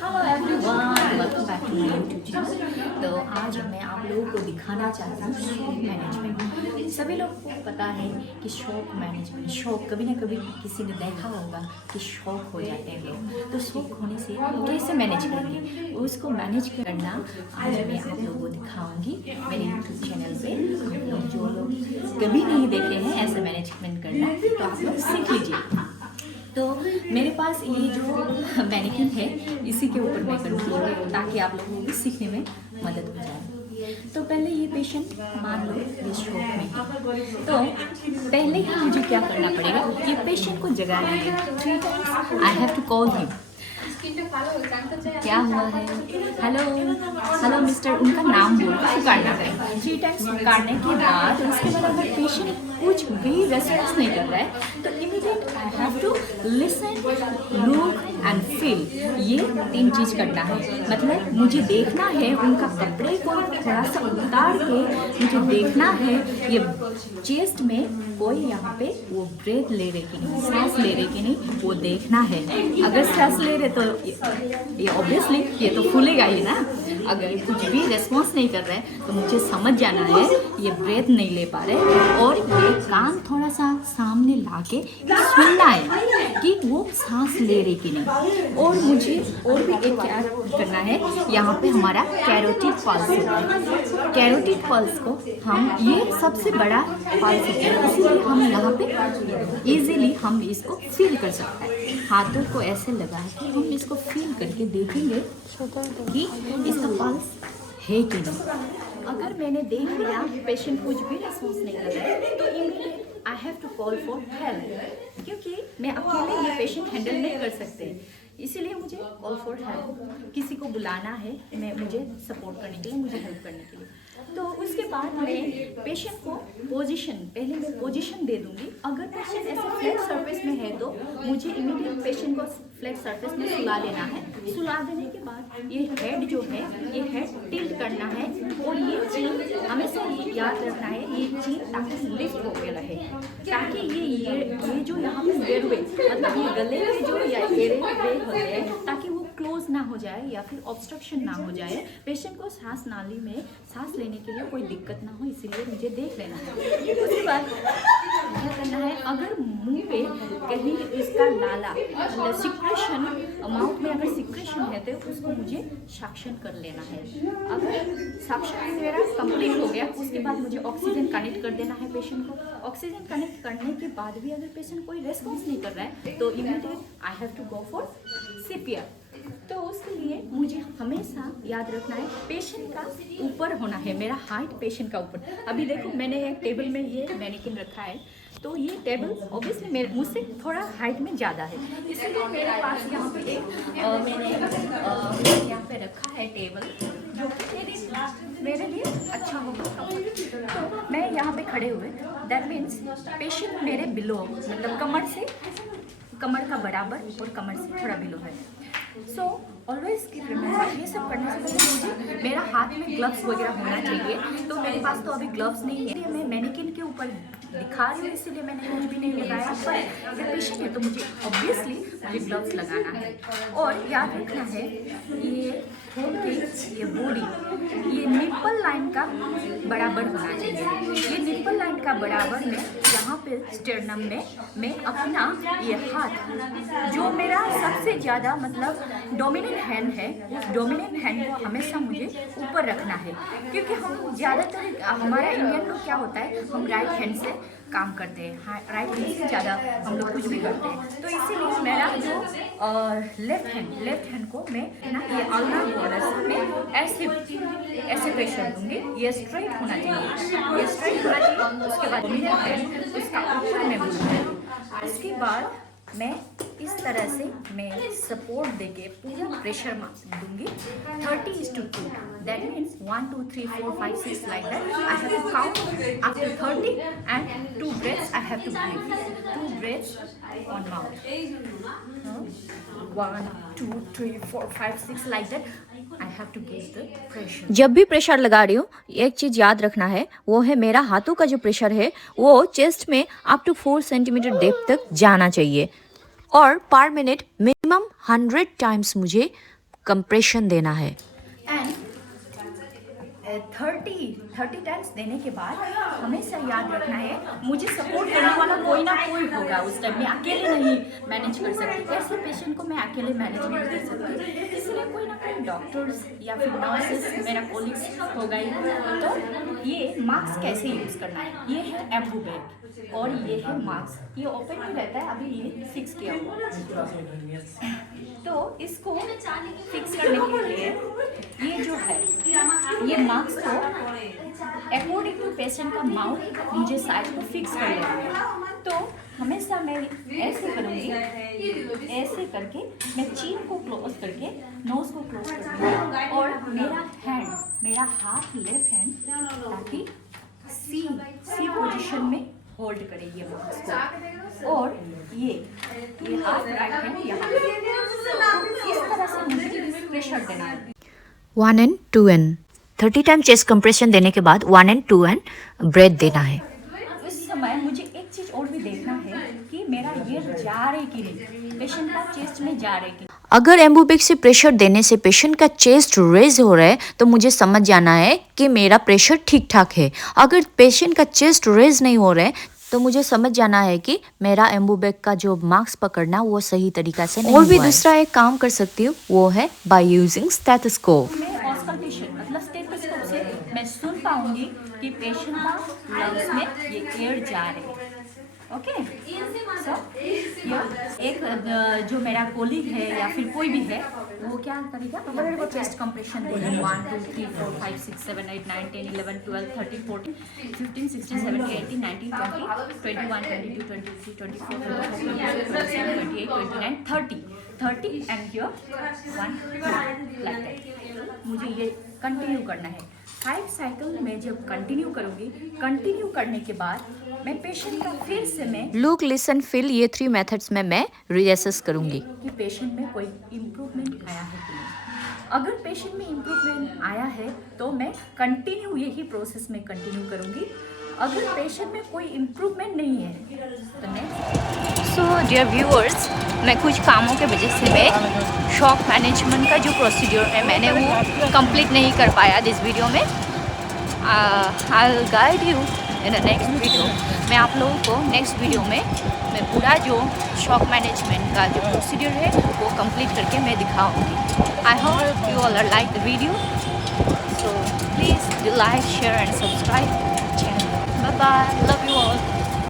Hello everyone, welcome back to my YouTube channel. तो आज मैं आप लोगों को दिखाना चाहती हूँ शौक मैनेजमेंट। सभी लोगों को पता है कि शौक मैनेजमेंट, शौक कभी ना कभी किसी ने देखा होगा कि शौक हो जाते हैं लोग। तो शौक होने से कैसे मैनेज करेंगे, उसको मैनेज करना आज मैं आप लोगों को दिखाऊंगी मेरे यूट्यूब चैनल पे। आप लोग जो लोग कभी नहीं देखे हैं ऐसे मैनेजमेंट करना, तो आप लोग सीख लीजिए। तो मेरे पास ये जो मैनिक्विन है, इसी के ऊपर मैं करूँगी ताकि आप लोगों को भी सीखने में मदद हो जाए। तो पहले ये पेशेंट मान लो ये शौक में है, तो पहले ही मुझे क्या करना पड़ेगा, ये पेशेंट को जगाना है 3 times। I have to call him. क्या हुआ है, हेलो हेलो मिस्टर, उनका नाम बोलकर पुकारना है 3 times। पुकारने के बाद उसके बाद अगर पेशेंट कुछ भी रेस्पॉन्स नहीं कर रहा है तो immediate I have to listen, look and feel. ये 3 चीज़ करना है। मतलब मुझे देखना है उनका कपड़े को थोड़ा सा उतार के, मुझे देखना है ये चेस्ट में कोई यहाँ पे वो ब्रेथ ले रहे कि नहीं, सांस ले रहे कि नहीं, वो देखना है। अगर सांस ले रहे तो ये ऑब्वियसली ये तो फूलेगा ही ना। अगर कुछ भी रेस्पॉन्स नहीं कर रहे हैं तो मुझे समझ जाना है ये ब्रेथ नहीं ले पा रहे, और ये कान थोड़ा सा सामने लाके सुनना है कि वो सांस ले रहे कि नहीं। और मुझे और भी एक क्या करना है, यहाँ पे हमारा कैरोटिड पल्स होता है। कैरोटिड पल्स को हम, ये सबसे बड़ा पल्स होता है, इसीलिए हम यहाँ पे इजीली हम इसको फील कर सकते हैं। हाथों को ऐसे लगा के हम इसको फील करके देखेंगे कि इसका पल्स है कि नहीं। अगर मैंने देख लिया पेशेंट कुछ भी रिस्पॉन्स नहीं कर रहा है तो immediate I have to call for help, क्योंकि मैं अकेले ये पेशेंट हैंडल नहीं कर सकते, इसीलिए मुझे कॉल फॉर हेल्प, किसी को बुलाना है मुझे सपोर्ट करने के लिए, मुझे हेल्प करने के लिए। तो उसके बाद मैं पेशेंट को पोजीशन, पहले मैं पोजीशन दे दूंगी। अगर पेशेंट ऐसे फ्लैट सरफेस में है तो मुझे इमीडिएट पेशेंट को फ्लैट सरफेस में सुला देना है। सुला देने के बाद ये हेड जो है, ये हेड टिल्ट करना है, और ये चीन हमेशा ये याद रखना है, ये चीन ताकि लिफ्ट होके रहे, ताकि ये जो यहाँ पे एयरवे, मतलब ये गले के जो या एयरवे होते हैं, ताकि वो क्लोज ना हो जाए या फिर ऑब्स्ट्रक्शन ना हो जाए, पेशेंट को सांस नाली में सांस लेने के लिए कोई दिक्कत ना हो, इसीलिए मुझे देख लेना है। उसके बाद क्या करना है, अगर मुंह पे कहीं इसका लाला, मतलब सिक्रेशन, माउथ में अगर सिक्रेशन है तो उसको मुझे सक्शन कर लेना है। अगर सक्शन मेरा कंप्लीट हो गया, उसके बाद मुझे ऑक्सीजन कनेक्ट कर देना है पेशेंट को। ऑक्सीजन कनेक्ट करने के बाद भी अगर पेशेंट कोई रेस्पॉन्स नहीं कर रहा है तो immediate I have to go for CPR. तो उसके लिए मुझे हमेशा याद रखना है पेशेंट का ऊपर होना है, मेरा हाइट पेशेंट का ऊपर। अभी देखो मैंने एक टेबल में ये मैनिक्विन रखा है, तो ये टेबल ऑब्वियसली मेरे मुझसे थोड़ा हाइट में ज़्यादा है, इसलिए मेरे पास यहाँ पे मैंने यहाँ पे रखा है टेबल, जो कि मेरे लिए अच्छा होगा। तो मैं यहाँ पे खड़े हुए, दैट मीन्स पेशेंट मेरे बिलो, मतलब कमर का बराबर और कमर से थोड़ा बिलो है। सो ऑलवेज कीप रिमेंबर, ये सब करने से पहले मुझे मेरा हाथ में ग्लव्स वगैरह होना चाहिए। तो मेरे पास तो अभी ग्लव्स नहीं है, मैं मैनिक्विन के ऊपर दिखा रही हूँ, इसीलिए मैंने कुछ भी नहीं लगाया। पर अगर पेशेंट है तो मुझे ऑब्वियसली मुझे ग्लव्स लगाना है। और याद रखना है ये होल के ये बॉडी, ये निप्पल लाइन का बराबर होना चाहिए। ये निप्पल लाइन का बराबर में यहाँ पे स्टर्नम में मैं अपना ये हाथ, जो मेरा सबसे ज़्यादा मतलब डोमिनेंट हैंड है, उस डोमिनेंट हैंड को हमेशा मुझे ऊपर रखना है, क्योंकि हम ज़्यादातर हमारा इंडियन लोग क्या होता है, हम राइट हैंड से काम करते हैं, राइट हैंड से ज़्यादा हम लोग कुछ भी करते हैं। तो इसीलिए मेरा जो लेफ्ट हैंड को मैं ना ये अल्ना बॉर्डर से मैं ऐसे प्रेशर दूंगी। ये स्ट्रेट होना चाहिए, ये स्ट्रेट होना चाहिए। उसके बाद उसका ऊपर में बुनूंगी। उसके बाद मैं इस तरह से मैं सपोर्ट देके पूरा प्रेशर दूंगी 30:2। That means 1 2 3 4 5 6 like that. I have to count after 30 and 2 breaths I have to breathe, 2 breaths on mouth, 1 2 3 4 5 6 like that. I have to gauge the pressure. जब भी प्रेशर लगा रही हूँ एक चीज़ याद रखना है, वो है मेरा हाथों का जो प्रेशर है वो चेस्ट में अप टू 4 सेंटीमीटर डेप्थ तक जाना चाहिए, और पर मिनट मिनिमम 100 टाइम्स मुझे कंप्रेशन देना है। एंड 30 टाइम्स देने के बाद हमेशा याद रखना है, मुझे सपोर्ट करने वाला कोई ना कोई होगा उस टाइम। मैं अकेले नहीं मैनेज कर सकती, ऐसे पेशेंट को मैं अकेले मैनेज नहीं कर सकती, इसलिए कोई ना कोई डॉक्टर्स या फिर नर्सेस मेरा कोलिग्स हो गई। तो ये मास्क कैसे यूज़ करना है, ये है एम्बूबैग और ये है मास्क, ये ओपन में रहता है, अभी ये फिक्स किया हुआ। तो इसको फिक्स करने के लिए ये जो है ये मास्क को अकॉर्डिंग टू पेशेंट का माउथ मुझे साइड को फिक्स कर लेना है। तो हमेशा मैं ऐसे करूँगी, ऐसे करके मैं चीन को क्लोज करके नोज को क्लोज करूँगी और मेरा हाथ लेफ्ट हैंड ताकि सी पोजीशन में होल्ड करे ये मास्क को, और ये हाथ राइट हैंड यहाँ, तो इस तरह से मुझे प्रेशर देना है। 1 and 2 and 30 time chest compression देने के बाद 1 and 2 and ब्रेथ देना है। उस समय मुझे एक चीज और भी देखना है कि मेरा ये जा रहे कि नहीं, पेशेंट का चेस्ट में जा रहे कि नहीं। अगर एम्बूबैग से प्रेशर देने से पेशेंट का चेस्ट रेज हो रहा है तो मुझे समझ जाना है कि मेरा प्रेशर ठीक ठाक है। अगर पेशेंट का चेस्ट रेज नहीं हो रहा है तो मुझे समझ जाना है कि मेरा एम्बूबैग का जो मार्क्स पकड़ना वो सही तरीका से नहीं हुआ है। और भी दूसरा एक काम कर सकती हूँ, वो है बाय यूजिंग स्टेथोस्कोप। मैं ऑस्कल्टेशन मतलब स्टेथोस्कोप से मैं सुन पाऊंगी कि पेशेंट का लंग्स में ये एयर जा रहे हैं। ओके, सो एक जो मेरा कोलीग है या फिर कोई भी है वो क्या करेगा, चेस्ट कंप्रेशन देगा 1 2 3 4 5 6 7 8 9 10 11 12 13 14 15 16 17 18 19 20 21 22 23 24 25 26 27 28 29 30 एंड हियर 1 लाइक दैट। मुझे ये कंटिन्यू करना है 5 साइकिल में। जब कंटिन्यू करूँगी, कंटिन्यू करने के बाद मैं पेशेंट का फिर से मैं लुक, लिसन, फील, ये 3 मेथड्स में मैं रीअसेस करूंगी कि पेशेंट में कोई इम्प्रूवमेंट आया है कि नहीं। अगर पेशेंट में इम्प्रूवमेंट आया है तो मैं कंटिन्यू यही प्रोसेस में कंटिन्यू करूँगी। अगर पेशेंट में कोई इम्प्रूवमेंट नहीं है तो नेक्स्ट। सो डियर व्यूअर्स, मैं कुछ कामों के वजह से मैं शॉक मैनेजमेंट का जो प्रोसीड्यूर है मैंने वो कंप्लीट नहीं कर पाया दिस वीडियो में। I will guide you in the next video. मैं आप लोगों को नेक्स्ट वीडियो में मैं पूरा जो शॉक मैनेजमेंट का जो प्रोसीड्यूर है वो कंप्लीट करके मैं दिखाऊंगी। I hope you all like the video, so please do like, share and subscribe channel. Bye bye, love you all.